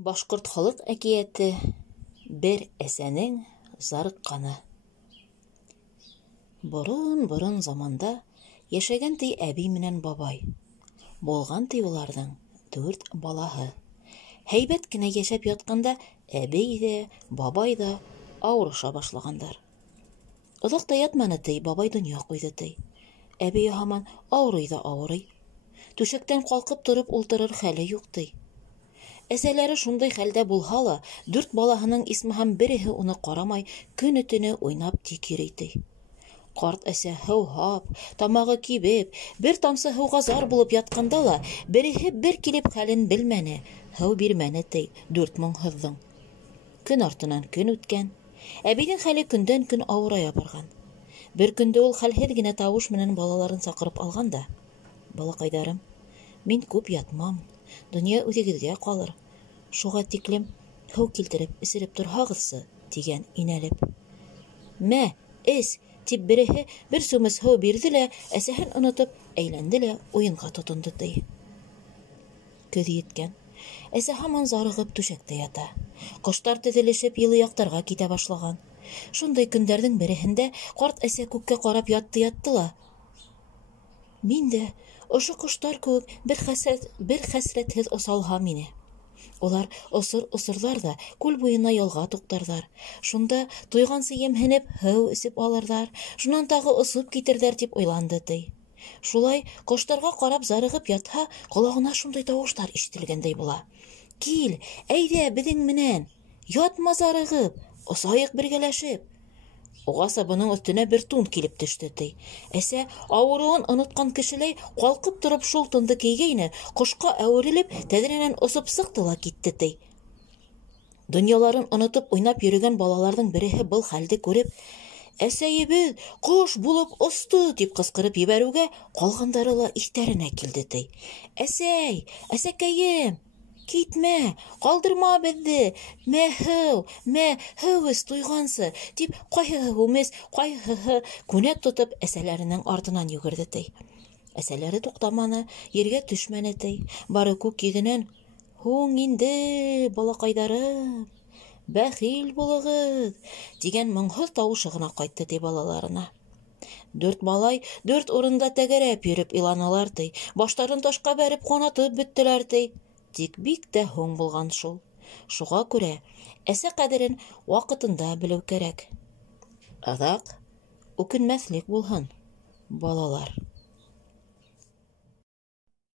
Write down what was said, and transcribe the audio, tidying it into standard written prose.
Башҡорт халыҡ әкиәте «Бер әсәнең зарыҡҡаны». Борон-борон заманда йәшәгән ти әбей менән бабай. Булған ти уларҙың 4 балаһы. Һәйбәт кенә йәшәп ятҡанда әбей ҙә, бабай ҙа ауырыша башлағандар. Оҙаҡ та ятманы ти, бабай донъя ҡуйҙы ти. Әбейе һаман ауырый ҙа ауырый. Түшәктән ҡалҡып тороп ултырыр хәле юҡ ти. Әсәләре шундай хәлдә булһа ла, 4 балаһының исмаһам береһе уны ҡарамай, көнө-төнө уйнап тик йөрөй ти. Ҡарт әсә һыуһап, тамағы кибеп, бер тамсы һыуға зар булып ятҡанда ла, береһе бер килеп хәлен белмәне, һыу бирмәне ти 4 моңһоҙҙоң. Көн артынан көн үткән. Әбейҙең хәле көндән-көн ауырая барған. Бер көндө ул хәлһеҙ генә тауыш менән балаларын саҡырып алған да: «Балаҡайҙарым, мин күп ятмам, донъя үҙегеҙгә ҡалыр. Шуға тиклем һыу килтереп, эсереп торһағыҙсы», тигән инәлеп. «Мә, эс», тип береһе бер сүмес һыу бирҙе лә, әсәһен онотоп, әйләнде лә уйынға тотондо ти. Көҙ еткән. Әсә һаман зарығып түшәктә ята. Ҡоштар теҙелешеп йылы яҡтарға китә башлаған. Шундай көндәрҙең береһендә ҡарт әсә күккә ҡарап ятты ла: «Мин дә ошо ҡоштар кеүек бер хәсрәтһеҙ оса алһам ине. Улар осор-осорҙар ҙа күл буйына ялға туҡтарҙар. Шунда туйғансы емһенеп һыу эсеп алырҙар, шунан тағы осоп китерҙәр», тип уйланды ти. Шулай ҡоштарға ҡарап зарығып ятһа, ҡолағына шундай тауыштар ишетелгәндәй була: «Кил, әйҙә беҙҙең менән, ятма зарығып, осайыҡ бергәләшеп». Уғаса бының өҫтөнә бер тун килеп төштө ти. Әсә ауырыуын онотҡан кешеләй ҡалҡып тороп шул тунды кейгәйне, ҡошҡа әүерелеп, тәҙрәнән осоп сыҡты ла китте ти. Донъяларын онотоп уйнап йөрөгән балаларҙың береһе был хәлде күреп: «Әсәйебеҙ ҡош булып осто», тип ҡысҡырып ебәреүгә, ҡалғандары ла иҫтәренә килде ти. «Әсәй, әсәкәйем, китмә, ҡалдырма беҙҙе, мә һыу эс туйғансы», тип ҡайһыһы һүмес, ҡайһыһы күнәк тотоп әсәләренең артынан йүгерҙе ти. Әсәләре туҡтаманы, ергә төшмәне ти. Бары күк йөҙөнән: «Һуң инде, балаҡайҙарым, бәхил булығыҙ», тигән моңһоҙ тауышы ғына ҡайтты ти балаларына. 4 балай 4 урында тәгәрәп йөрөп иланылар ти. Баштарын ташҡа бәреп ҡанатып бөттөләр ти. Тик бик тә һуң булған шул. Шуға күрә әсә ҡәҙерен ваҡытында белеү кәрәк. Аҙаҡ үкенмәҫлек булһын, балалар.